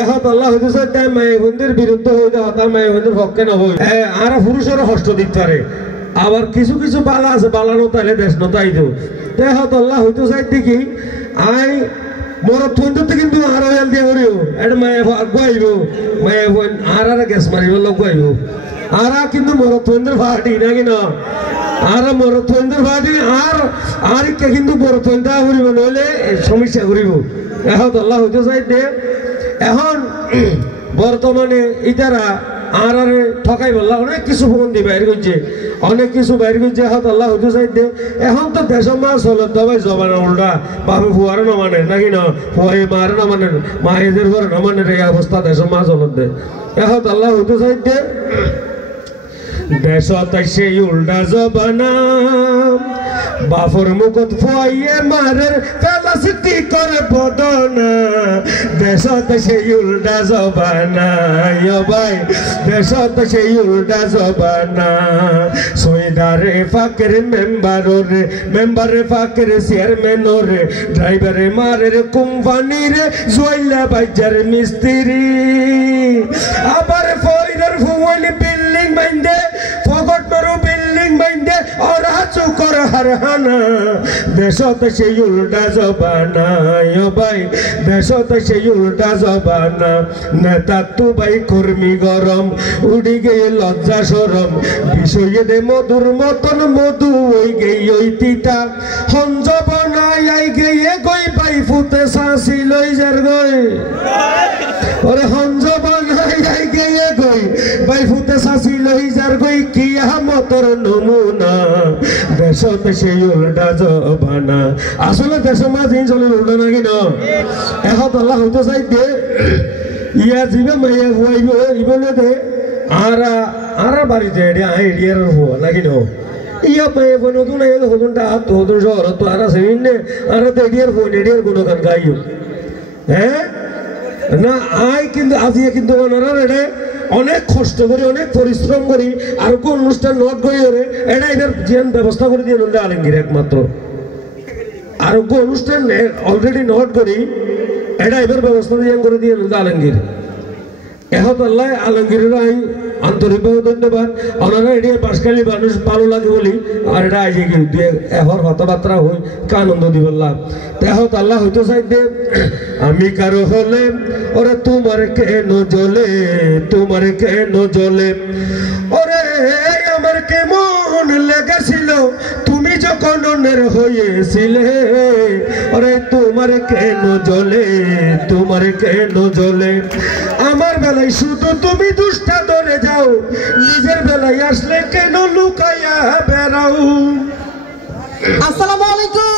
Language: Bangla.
এখন আল্লাহ হইতে চাই মায়ে বন্ধুর বিরুদ্ধে হইতে হতার মায়ে বন্ধুর পক্ষে না হই আর পুরুষেরও কষ্ট দিতে পারে আবার কিছু কিছু বালা আছে বালানো তাইলে দেশ নতাই দেও এখন আল্লাহ হইতে চাই দেখি আই মোর থইতে কিন্তু আর হেল দিয়ে করিও এটা মায়ে আগুয়াইব মায়ে বোন আর গ্যাস মারিব লগাইব আর কিন্তু মোর থইদের ফাটি নাকি না আর মোর থইদের ফাটি আর কিন্তু মোর থইদা করিব নইলে সমস্যা করিব এখন আল্লাহ হইতে চাই দে এখন বর্তমানে ইতারা আর ঠকাই বললা অনেক কিছু ফোন দিয়ে বাইর করছে অনেক কিছু বাইর করছে এখন আল্লাহ হইতে চাই দে এখন তো দেশ মাছ হল দবাই জবানা উল্টা বাবু ফুয়ারে না মানে নাকি না ফুয়াই মারে না মানে মায়েদের ঘরে না মানে এই অবস্থা দেশ মাছ হল দে এখন আল্লাহ হইতে চাই দে দেশ তাই সেই উল্টা জবানা বাফর মুখত ফুয়াইয়ে মারের ফেলাসিটি করে বদনা দেশত সেই উল্টা জবানা ভাই দেশত সেই উল্টা জবানা সৈদারে ফাকের মেম্বারে ফাকের চেয়ারম্যান ড্রাইভারে মারের কোম্পানির জয়লা বাজার মিস্ত্রি আবার ফয়রার ফুয়াইল বিল্ডিং বাইন্দে ফগট মারো বিল্ডিং বাইন্দে আর হাচু কর হারহানা দেশত সেই উল্টা জবানা ভাই দেশত সেই উল্টা জবানা নেতা তু ভাই কর্মী গরম উড়ি গিয়ে লজ্জা সরম বিষয়ে দে মধুর মতন মধু ওই গেই ওই তিতা হঞ্জবনাই আই গিয়ে গই পাই ফুতে সাঁসি লই যার গই ওরে হঞ্জবনাই আই গিয়ে গই পাই ফুতে সাঁসি লই যার গই কিয়ামতের নমুনা দেশত সেই উল্টা জবানা আসলে দেশ মাঝে চলে উল্টা নাকি না এখন আল্লাহ হইতে চাই দে ইয়া জিবে মাইয়া হুয়াইব ইবনে দে আর বাড়িতে এডিয়ার হুয়া নাকি না ইয়া মাইয়া বোন নতুন আইয়া হদুনটা হাত হদুন শহর তো আর আছে ইন্নে আর তো এডিয়ার ফোন এডিয়ার কোনো গান গাইও হ্যাঁ না আই কিন্তু আজিয়া কিন্তু ওনারা রে অনেক কষ্ট করি অনেক পরিশ্রম করি আর কোন অনুষ্ঠান নোট করি ওরে এটা এদের জীবন ব্যবস্থা করে দিয়ে নন্দা আলমগীর একমাত্র আর কোন অনুষ্ঠান অলরেডি নোট করি এটা এদের ব্যবস্থা দিয়ে করে দিয়ে নন্দা আলমগীর এখন আল্লাহ আলমগীরের আই আন্তরিকভাবে ধন্যবাদ ওনারা এটি পাশকালী মানুষ ভালো লাগে বলি আর এটা আইজে কিন্তু এহর কথাবার্তা হই আনন্দ দিবল্লাহ তেহত আল্লাহ হইতে চাই দে আমি কারো হলে ওরে তোমার কেন জ্বলে ওরে আমার কেমন লেগেছিল তুমি যখন অন্যের হয়েছিলে ওরে তোমার কেন জ্বলে আমার বেলায় শুধু তুমি দুষ্টা ধরে যাও নিজের বেলায় আসলে কেন লুকাইয়া বেড়াও। আসসালামু আলাইকুম।